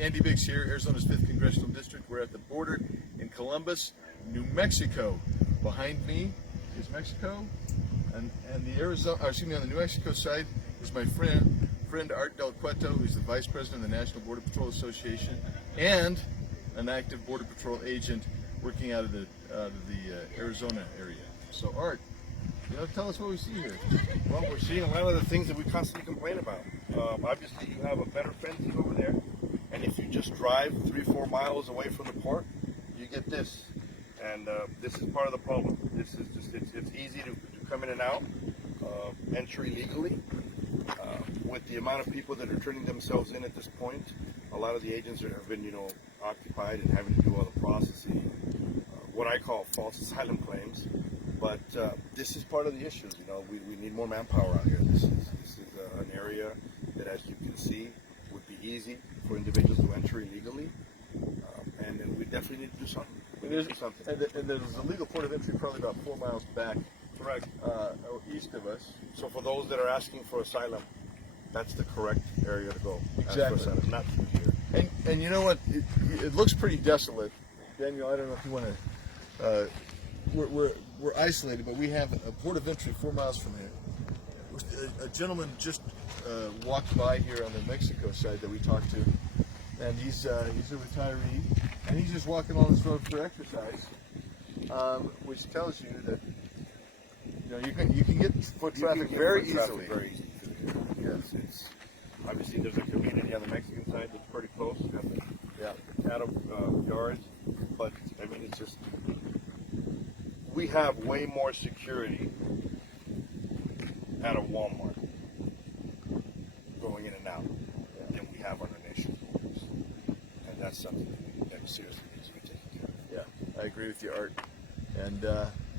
Andy Biggs here, Arizona's 5th Congressional District. We're at the border in Columbus, New Mexico. Behind me is Mexico, and the on the New Mexico side is my friend Art Del Cueto, who's the Vice President of the National Border Patrol Association and an active Border Patrol agent working out of the Arizona area. So Art, tell us what we see here. Well, we're seeing a lot of the things that we constantly complain about. Obviously, you have a better fencing over there, and if you just drive 3-4 miles away from the port, you get this. And this is part of the problem. This is just, it's easy to come in and out, entry legally. With the amount of people that are turning themselves in at this point, a lot of the agents have been, occupied and having to do all the processing, what I call false asylum claims. But this is part of the issues. We need more manpower out here. This is an area that, as you can see, would be easy for individuals to enter illegally, and we definitely need to do something. And there's a legal port of entry probably about 4 miles back, correct, east of us. So for those that are asking for asylum, that's the correct area to go. Exactly. Not through here. And you know what? It looks pretty desolate. Daniel, I don't know if you want to. We're isolated, but we have a port of entry 4 miles from here. A gentleman just walked by here on the Mexico side that we talked to, and he's a retiree, and he's just walking on this road for exercise, which tells you that you can get foot traffic very easily. Yes, it's obviously there's a community on the Mexican side that's pretty close. The cattle yards, but I mean it's just we have way more security at a Walmart going in and out than we have on our nation's borders, and that's something that seriously needs to be taken care of. Yeah, I agree with you, Art, and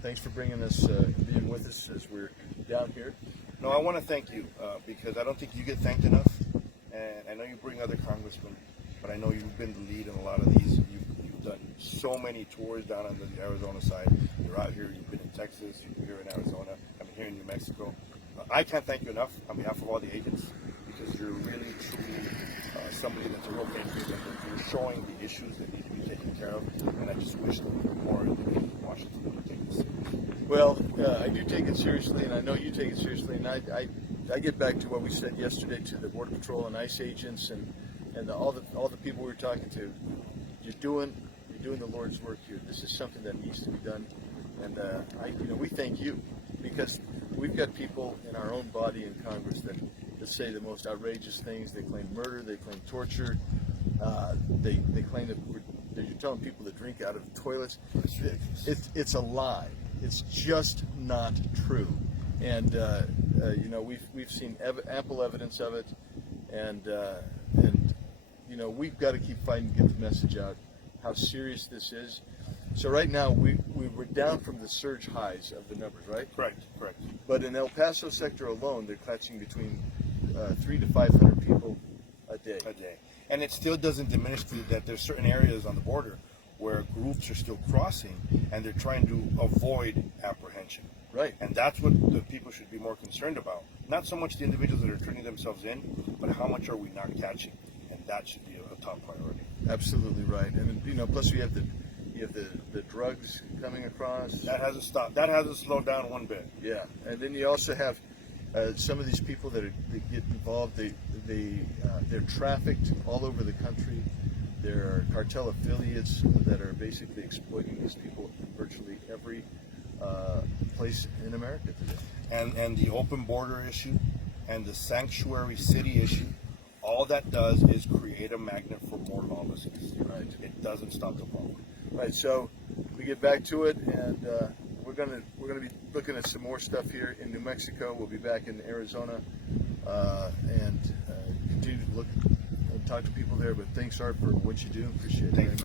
thanks for bringing us, being with us as we're down here. No, I want to thank you because I don't think you get thanked enough, and I know you bring other congressmen, but I know you've been the lead in a lot of these. You've done so many tours down on the Arizona side. You're out here, you've been in Texas, you've been here in Arizona, I've been here in New Mexico. I can't thank you enough on behalf of all the agents because you're really, truly somebody that's a real patriot, and you're showing the issues that need to be taken care of, and I just wish that more individuals in Washington would take this seriously. Well, I do take it seriously, and I know you take it seriously, and I get back to what we said yesterday to the Border Patrol and ICE agents and all the people we were talking to. You're doing the Lord's work here. This is something that needs to be done, and we thank you because we've got people in our own body in Congress that say the most outrageous things. They claim murder, they claim torture, they claim that you're telling people to drink out of toilets. It's a lie. It's just not true, and we've seen ample evidence of it, and we've got to keep fighting to get the message out how serious this is. So right now we were down from the surge highs of the numbers, right? Correct. But in El Paso sector alone, they're catching between 300 to 500 people a day. And it still doesn't diminish that there's certain areas on the border where groups are still crossing and they're trying to avoid apprehension. Right. And that's what the people should be more concerned about. Not so much the individuals that are turning themselves in, but how much are we not catching? And that should be a top priority. Absolutely right. And plus you have the drugs coming across. That hasn't stopped. That hasn't slowed down one bit. Yeah. And then you also have some of these people that get involved. They're trafficked all over the country. There are cartel affiliates that are basically exploiting these people in virtually every place in America today. And the open border issue and the sanctuary city issue, all that does is create a magnet for more lawlessness. Right. It doesn't stop the problem. Right. So we get back to it, and we're gonna be looking at some more stuff here in New Mexico. We'll be back in Arizona and continue to look and talk to people there. But thanks, Art, for what you do. Appreciate it.